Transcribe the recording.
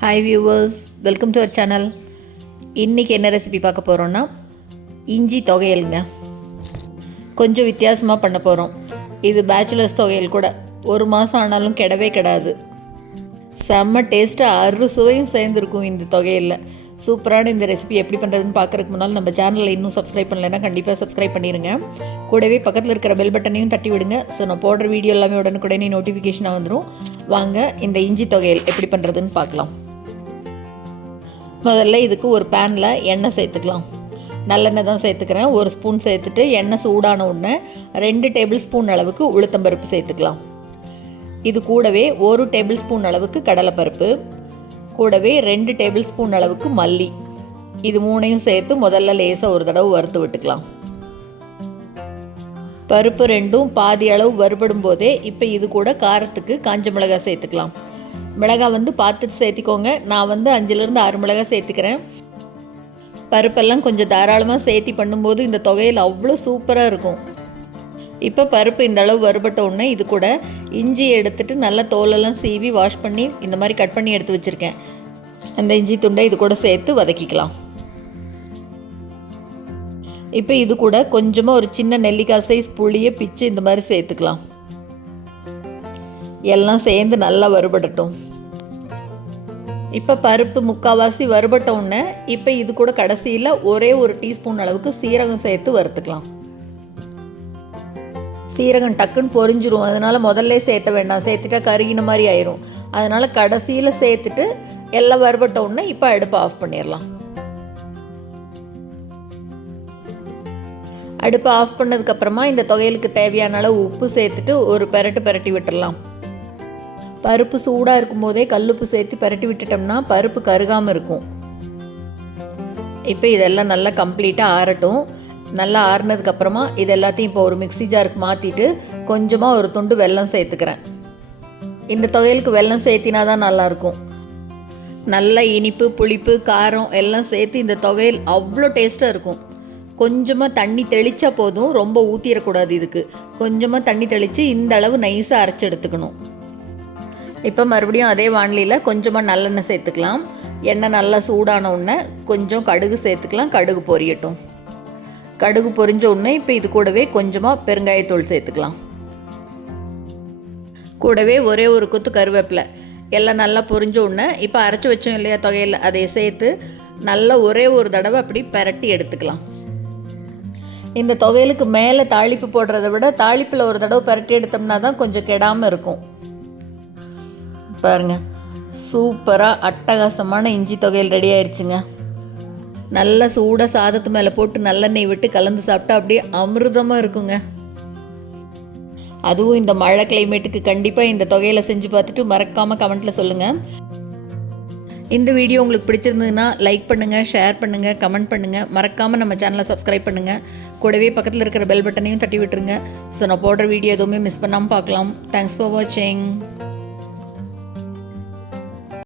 Hi viewers welcome to our channel இன்றைக்கி என்ன recipe பார்க்க போகிறோன்னா இஞ்சி தொகையலுங்க. கொஞ்சம் வித்தியாசமாக பண்ண போகிறோம் இது பேச்சுலர்ஸ் தொகையல் கூட. ஒரு மாதம் ஆனாலும் கிடவே கிடாது. செம்ம டேஸ்ட்டாக அறு சுவையும் சேர்ந்துருக்கும் இந்த தொகையில் சூப்பரான இந்த ரெசிபி எப்படி பண்ணுறதுன்னு பார்க்குறதுக்கு முன்னால் நம்ம சேனலில் இன்னும் சப்ஸ்கிரைப் பண்ணலைன்னா கண்டிப்பாக சப்ஸ்கிரைப் பண்ணிடுங்க கூடவே பக்கத்தில் இருக்கிற பெல் பட்டனையும் தட்டி விடுங்க. ஸோ நான் போடுற வீடியோ எல்லாமே உடனுக்குடனே நோட்டிஃபிகேஷனாக வந்துடும் வாங்க இந்த இஞ்சி தொகையல் எப்படி பண்ணுறதுன்னு பார்க்கலாம். முதல்ல இதுக்கு ஒரு பேனில் எண்ணெய் சேர்த்துக்கலாம். நல்லெண்ணெய் தான் சேர்த்துக்கிறேன். ஒரு ஸ்பூன் சேர்த்துட்டு எண்ணெய் சூடான உடனே ரெண்டு டேபிள் ஸ்பூன் அளவுக்கு உளுத்தம்பருப்பு சேர்த்துக்கலாம். இது கூடவே ஒரு டேபிள் ஸ்பூன் அளவுக்கு கடலைப்பருப்பு. கூடவே ரெண்டு டேபிள் ஸ்பூன் அளவுக்கு மல்லி. இது மூணையும் சேர்த்து முதல்ல லேசாக ஒரு தடவை வறுத்து விட்டுக்கலாம். பருப்பு ரெண்டும் பாதி அளவு வறுபடும் போதே இப்போ இது கூட காரத்துக்கு காஞ்ச மிளகாய் சேர்த்துக்கலாம். மிளகாய் வந்து பார்த்துட்டு சேர்த்திக்கோங்க. நான் வந்து அஞ்சுலேருந்து ஆறு மிளகாய் சேர்த்துக்கிறேன். பருப்பெல்லாம் கொஞ்சம் தாராளமாக சேர்த்தி பண்ணும்போது இந்த தொகையில் அவ்வளோ சூப்பராக இருக்கும். இப்போ பருப்பு இந்த அளவு வறுபட்ட உடனே இது கூட இஞ்சி எடுத்துட்டு நல்லா தோலெல்லாம் சீவி வாஷ் பண்ணி இந்த மாதிரி கட் பண்ணி எடுத்து வச்சுருக்கேன். அந்த இஞ்சி துண்டை இது கூட சேர்த்து வதக்கிக்கலாம். இப்போ இது கூட கொஞ்சமாக ஒரு சின்ன நெல்லிக்காய் சைஸ் புளியை பிச்சு இந்த மாதிரி சேர்த்துக்கலாம். எல்லாம் சேர்ந்து நல்லா வறுபடட்டும். இப்போ பருப்பு முக்கால்வாசி வறுபட்ட உடனே இப்போ இது கூட கடைசியில் ஒரே ஒரு டீஸ்பூன் அளவுக்கு சீரகம் சேர்த்து வறுத்துக்கலாம். சீரகம் டக்குன்னு பொரிஞ்சிரும். அதனால் முதல்ல சேர்த்த வேண்டாம். சேர்த்துட்டா கருகின மாதிரி ஆயிரும். அதனால் கடைசியில் சேர்த்துட்டு எல்லாம் வறுபட்ட உடனே இப்போ அடுப்பை ஆஃப் பண்ணிடலாம். அடுப்பை ஆஃப் பண்ணதுக்கப்புறமா இந்த தொகையலுக்கு தேவையான அளவு உப்பு சேர்த்துட்டு ஒரு பெரட்டு பெரட்டி விட்டுடலாம். பருப்பு சூடாக இருக்கும்போதே கல்லுப்பு சேர்த்து பரட்டி விட்டுட்டோம்னா பருப்பு கருகாமல் இருக்கும். இப்போ இதெல்லாம் நல்லா கம்ப்ளீட்டாக ஆறட்டும். நல்லா ஆறுனதுக்கப்புறமா இது எல்லாத்தையும் இப்போ ஒரு மிக்ஸி ஜாருக்கு மாற்றிட்டு கொஞ்சமாக ஒரு துண்டு வெல்லம் சேர்த்துக்கிறேன். இந்த தொகையலுக்கு வெல்லம் சேர்த்தினா தான் நல்லாயிருக்கும் நல்ல இனிப்பு புளிப்பு காரம் எல்லாம் சேர்த்து இந்த தொகையில் அவ்வளோ டேஸ்ட்டாக இருக்கும். கொஞ்சமாக தண்ணி தெளித்தா போதும் ரொம்ப ஊற்றிடக்கூடாது இதுக்கு. கொஞ்சமாக தண்ணி தெளித்து இந்த அளவு நைஸாக அரைச்சி எடுத்துக்கணும். இப்போ மறுபடியும் அதே வானிலையில் கொஞ்சமாக நல்லெண்ணெய் சேர்த்துக்கலாம். எண்ணெய் நல்லா சூடான உடனே கொஞ்சம் கடுகு சேர்த்துக்கலாம் கடுகு பொரியட்டும். கடுகு பொரிஞ்ச உடனே இப்போ இது கூடவே கொஞ்சமாக பெருங்காயத்தூள் சேர்த்துக்கலாம். கூடவே ஒரே ஒரு கொத்து கருவேப்பிலை. எல்லாம் நல்லா பொரிஞ்ச உடனே இப்போ அரைச்சி வச்சோம் இல்லையா தொகையில் அதை சேர்த்து நல்லா ஒரே ஒரு தடவை அப்படி பரட்டி எடுத்துக்கலாம். இந்த தொகையிலுக்கு மேலே தாளிப்பு போடுறத விட தாளிப்பில் ஒரு தடவை பரட்டி எடுத்தோம்னா தான் கொஞ்சம் கெடாமல் இருக்கும். பாருங்க. சூப்பராக அட்டகாசமான இஞ்சி தொகையில் ரெடி ஆயிடுச்சுங்க நல்ல சூடாக சாதத்து மேலே போட்டு நல்லெண்ணெய் விட்டு கலந்து சாப்பிட்டா அப்படியே அமிர்தமாக இருக்குங்க. அதுவும் இந்த மழை கிளைமேட்டுக்கு கண்டிப்பாக இந்த தொகையில் செஞ்சு பார்த்துட்டு மறக்காமல் கமெண்ட்டில் சொல்லுங்கள் இந்த வீடியோ உங்களுக்கு பிடிச்சிருந்ததுன்னா லைக் பண்ணுங்கள் ஷேர் பண்ணுங்கள் கமெண்ட் பண்ணுங்கள் மறக்காமல் நம்ம சேனலை சப்ஸ்கிரைப் பண்ணுங்கள் கூடவே பக்கத்தில் இருக்கிற பெல் பட்டனையும் தட்டி விட்டுருங்க. ஸோ நான் போடுற வீடியோ எதுவுமே மிஸ் பண்ணாமல் பார்க்கலாம். தேங்க்ஸ் ஃபார் வாட்சிங்